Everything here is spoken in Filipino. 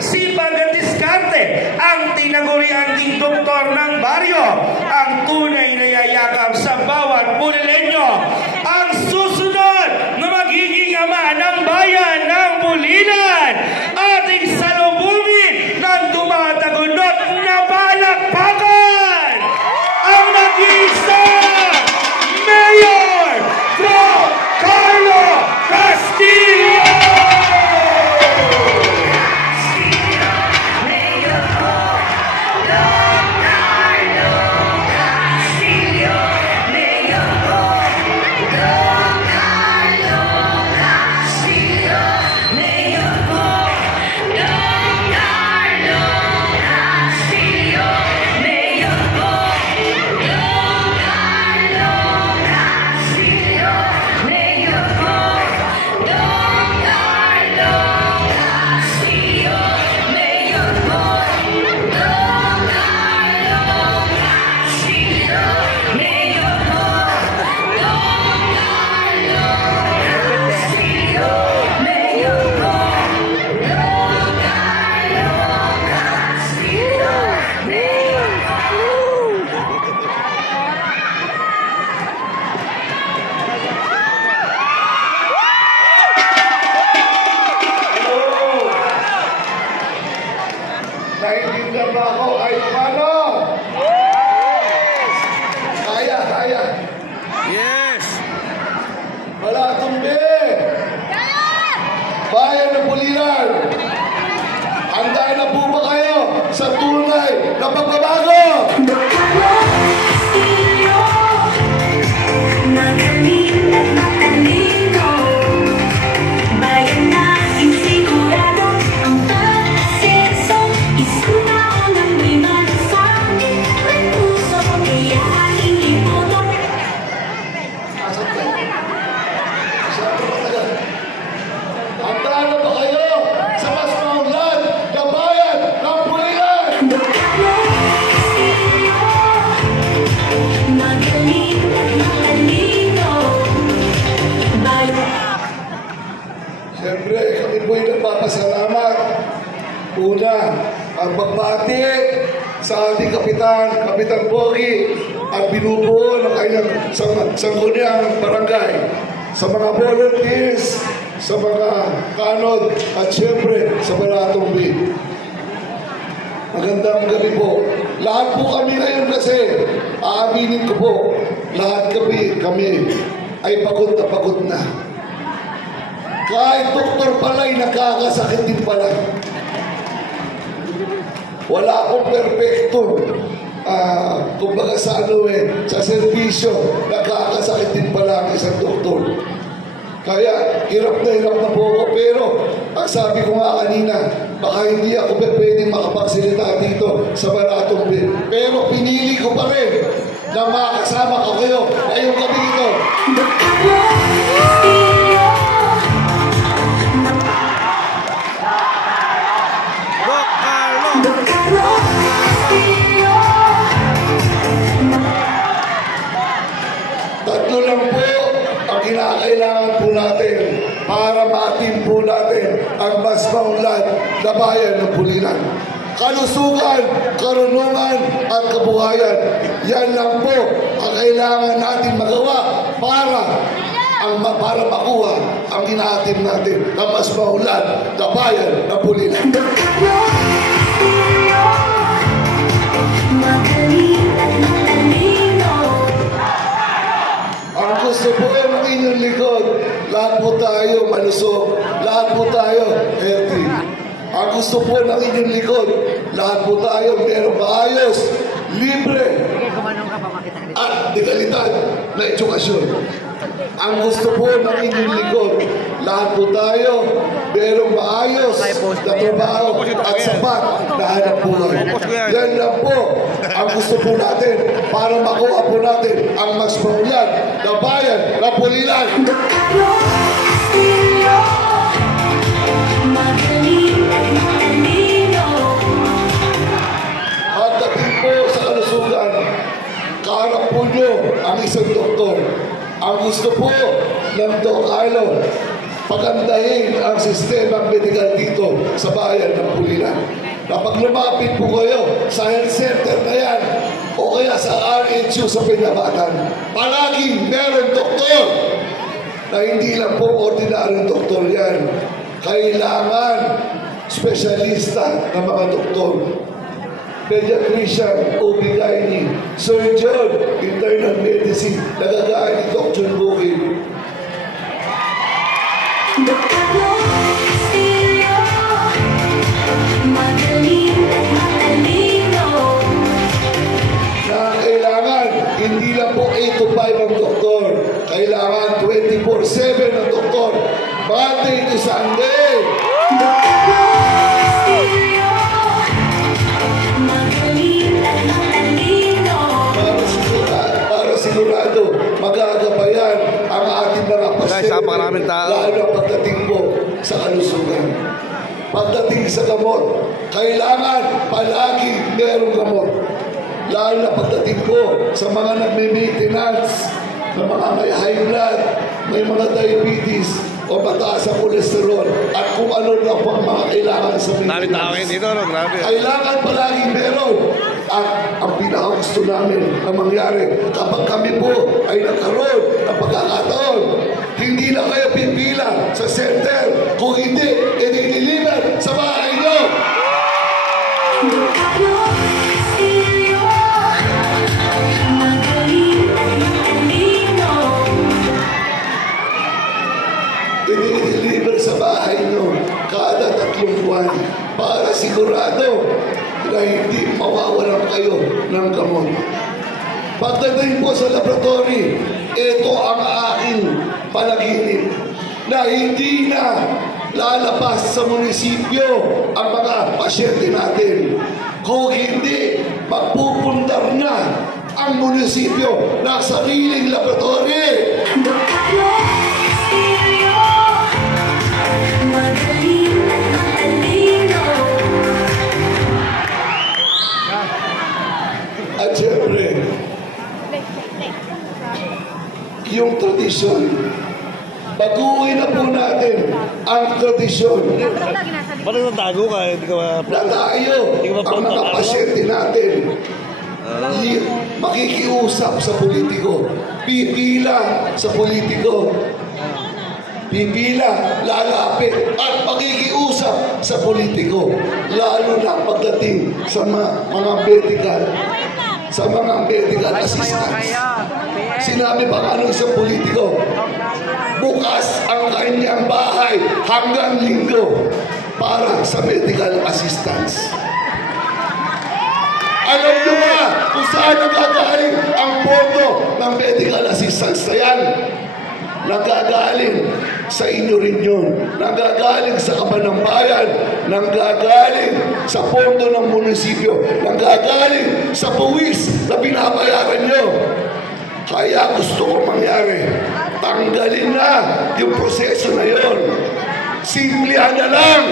sipag at diskarte, ang tinaguriang doktor ng baryo, ang tunay na yayakap sa bawat Bulileño, ang susunod na magiging ama ng bayan ng Bulilan, ating salubungin ng tumatagunot na palakpakan, ang nag-iisa Mayor Don Carlo Castillo! Naintindihan ba ako? Ay, paano? Kaya, kaya. Yes! Wala tumbi! Bayan ng Bulilan! Handa na po ba kayo sa tunay na pagbabago? Siyempre, kami po'y nagpapasalamat. Una, ang pagbati sa ating kapitan, Kapitan Pogi, at binubuo ng kanyang sangguniang barangay, sa mga volunteers, sa mga kanod, at siyempre sa Balatong B. Magandang gabi po. Lahat po kami ngayon kasi, aaminin ko po, lahat kami ay pagod na. Kahit doktor pala'y nakakasakit din pala. Wala akong perfecto. Kumbaga sa sa servisyo, nakakasakit din pala ang isang doktor. Kaya hirap na po ako. Pero ang sabi ko nga kanina, baka hindi ako pwedeng makapagsalita dito sa Balatong B. Pero pinili ko pa rin na makasama ko kayo ngayong gabi ito. Tatlo lang po ang kinakailangan po natin para matimpo natin ang mas maunlad na bayan ng Bulilan. Kalusugan, karunungan at kabuhayan. Yan lang po ang kailangan natin magawa para makuha ang inahatin natin na mas maunlad na bayan ng Bulilan. Ang gusto po ng inyong likod, lahat po tayo malusog, lahat po tayo healthy. Ang gusto po ng inyong likod, lahat po tayo merong maayos, libre, at dekalidad na edukasyon. Ang gusto po ng inyong likod, lahat po tayo merong maayos na trabaho at sapat na hanap buhay. Yan lang po ang gusto po natin para makuha po natin ang mas maunlad na bayan ng Bulilan. At dating po sa kalusugan, kaharap po nyo ang isang doktor. Ang gusto po ng Doc Carlo, pagandahin ang sistema medical dito sa bayan ng Pulilan. Kapag lumapit po kayo sa health center na yan o kaya sa RHU sa Pinabatan, palaging meron doktor na hindi lang po ordinaryong doktor yan. Kailangan specialista na mga doktor. Pediatrician, OB-GYN, surgeon, internal medicine, nagagaya ni Dr. Bukid. Na kailangan, hindi lang po 8 to 5 ang doktor. Kailangan 24/7 ang doktor. Monday to Sunday. Para sigurado, magagabayan ang ating mga pasyente. Lalo pagdating po sa kalusugan. Pagdating sa gamot, kailangan palagi merong gamot. Lalo na pagdating po sa mga nagme-maintenance, ng mga may high blood, may mga diabetes, o mataas ang kolesterol, at kung ano na po ang mga kailangan sa maintenance. Kailangan palagi meron. At ang pinakagusto namin na mangyari kapag kami po ay nagkaroon ng pagkakataon, hindi na kayo pipila sa center, kung hindi, i-deliver sa bahay nyo. I-deliver sa bahay nyo kada 3 buwan para sigurado na hindi mawawalan kayo ng gamot. Pagdating po sa laboratory, ito ang aking panaginip na hindi na lalabas sa munisipyo ang mga pasyente natin. Kung hindi, magpupundar na ang munisipyo ng sariling laboratory. At syempre, yung tradisyon, baguhin na po natin ang tradisyon. Ba't natago ka? Na tayo, ang mga pasyente natin, makikiusap sa politiko, pipila sa politiko, pipila, lalapit, at makikiusap sa politiko, lalo na pagdating sa mga medical assistants. Sinabi pa nga nung isang politiko, bukas ang kanyang bahay hanggang Linggo para sa medical assistance. Alam nyo ba kung saan nagagaling ang pondo ng medical assistance na yan? Nagagaling sa inyo rin yun. Nagagaling sa kaban ng bayan. Nagagaling sa pondo ng munisipyo. Nagagaling sa buwis na binabayaran nyo. Kaya gusto ko mangyari, tanggalin na yung proseso na yun. Simplihan na lang